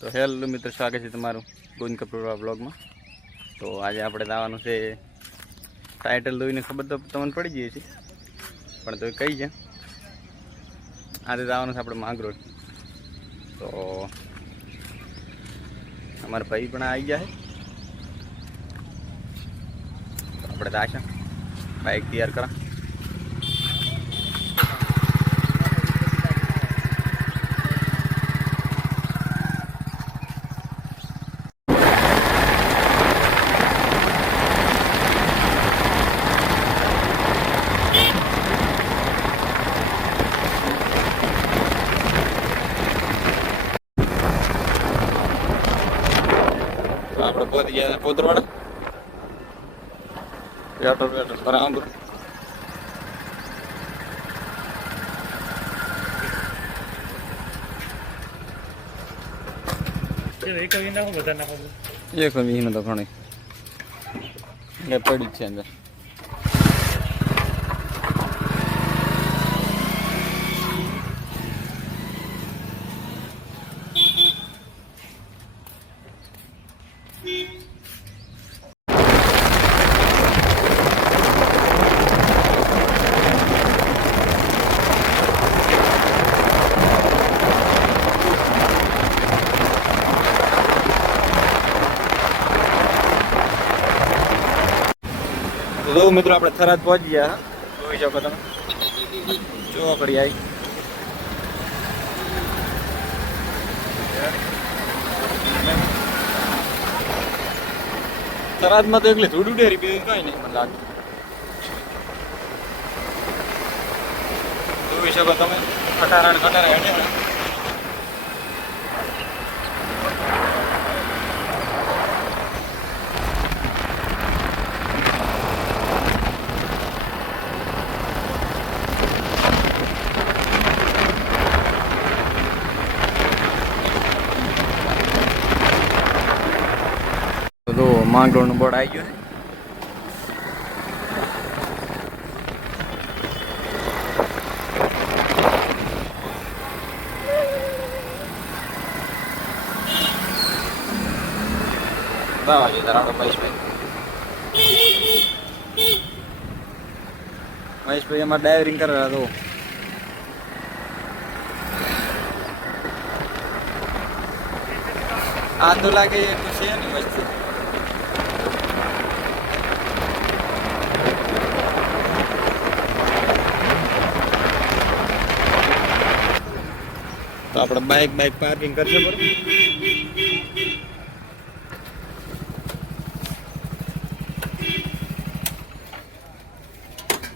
તો હેલો મિત્રો, સ્વાગત છે તમારું ગોવિંદ કપૂર બ્લોગમાં. તો આજે આપણે જવાનું છે ટાઇટલ જોઈને ખબર તો તમને પડી જઈએ છે પણ તો કઈ છે? આજે જવાનું છે આપણે માંગરોળ. તો અમારા ભાઈ પણ આવી ગયા છે. આપણે જાશું બાઇક તૈયાર કરા તો આપણે પહોંચી ગયા છે પોતરવાડા પેટ્રોલ પેટ્રોલ બરાબર એક કવિ નાખો બધા નાખો એક વીનો તો ઘણી એ પડી જ છે અંદર મિત્રો, આપણે થરાદ પહોંચી ગયા. જોઈ શકો તમે. ચોકડી આવી થરાદમાં તો એકલી ધૂળ ડેરી બીજું કઈ નહીં, મને લાગે. જોઈ શકો તમે. ખટારા ને ખટારા હેઠે માંગરોળનું બોર્ડ આવી ગયું છે. મહેશભાઈ. મહેશભાઈ એમાં ડાયરિંગ કરેલા તો આ તો લાગે એટલું છે ને વસ્તુ. તો આપણે બાઇક બાઇક પાર્કિંગ કરશે બરોબર?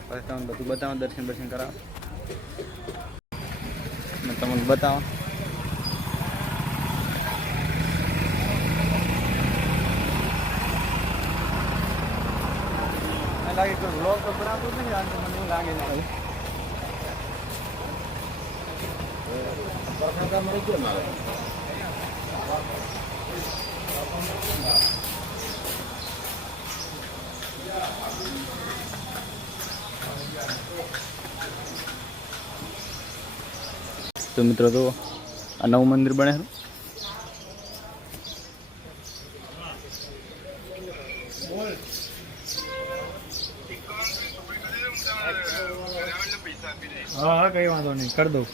પછી તમને બધું બતાવો, દર્શન દર્શન કરાવો. તમને બતાવો. લાગે કે વ્લોગ તો બનાવતો આજે મને લાગે છે. તો મિત્રો તો આ નવું મંદિર બને હા હા કઈ વાંધો નહીં. કરી દઉં.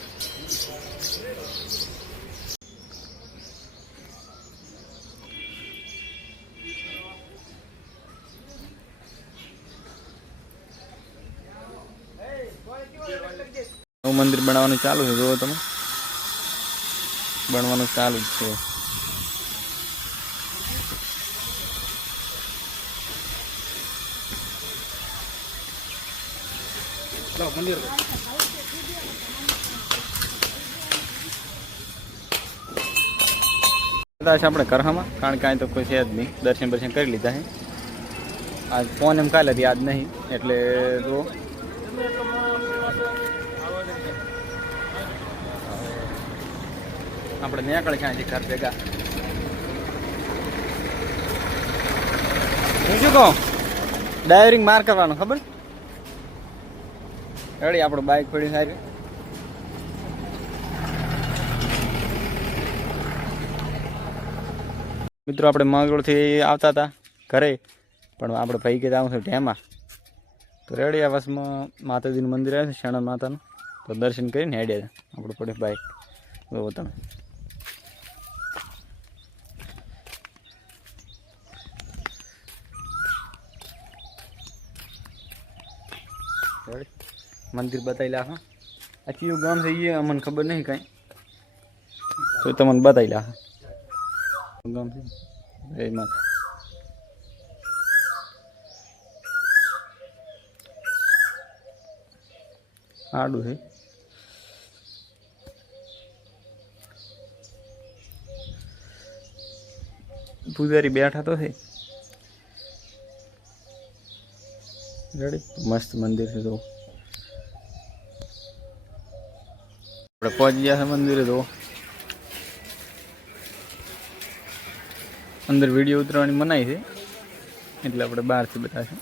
નવું મંદિર બનાવવાનું ચાલુ છે જુઓ તમે. બનવાનું ચાલુ જ છે. મંદિર. કદાચ આપણે કરહામાં કારણ કે અહીં તો કોઈ છે જ નહીં. દર્શન દર્શન કરી લીધા છે. આજ ફોન એમ કાલે હતી આજ નહીં એટલે જો. આપણે નીકળે ક્યાંથી ઘર ભેગા. હું શું કહું? ડાયરિંગ માર કરવાનું, ખબર? રેડી, આપણું બાઇક પડી સારી મિત્રો, આપણે માંગરોળથી આવતા હતા ઘરે, પણ આપણે ભાઈ કે આવું છું ઢેમાં. તો રેડી, આ વર્ષમાં માતાજીનું મંદિર આવે છે શેણા માતાનું. તો દર્શન કરીને હેડ્યા આપણું પડે બાઈક જોવો તમે રેડી? મંદિર બતાવી હા. આ કયું ગામ છે ગયું અમને ખબર નહીં કાંઈ. તો તમને બતાવી હા. ગામ છે? એ માતા. આડું છે. પૂજારી બેઠા તો છે. રેડી? મસ્ત મંદિર છે તો. આપણે પહોંચી ગયા છે મંદિરે તો. અંદર વીડિયો ઉતરવાની મનાઈ છે. એટલે આપણે બહારથી બધા છે.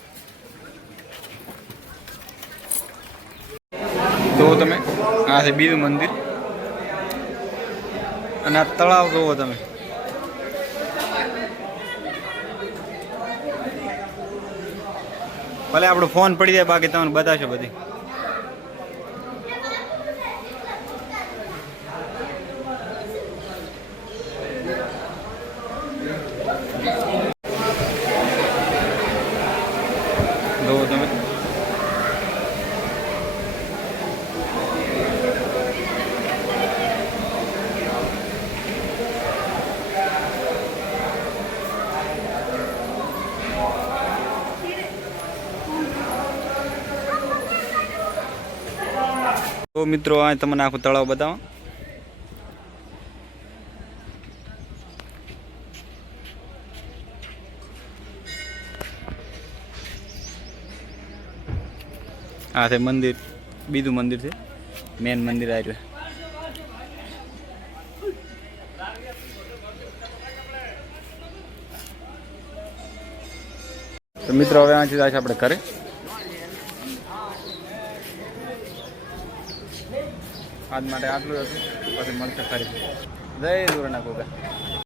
જુઓ તમે, આ છે બીજું મંદિર. અને આ તળાવ જુઓ તમે. ભલે આપણો ફોન પડી જાય, બાકી તમને બતાવશો બધી. જુઓ તમે તો મિત્રો આ તમને આખું તળાવ બતાવો. આ છે મંદિર. બીજું મંદિર છે. મેન મંદિર આવ્યું તો મિત્રો, હવે અહીંથી જાય છે આપણે ઘરે. આજ માટે આટલું હતું. પછી મળશે ફરી જય દુરના કોકા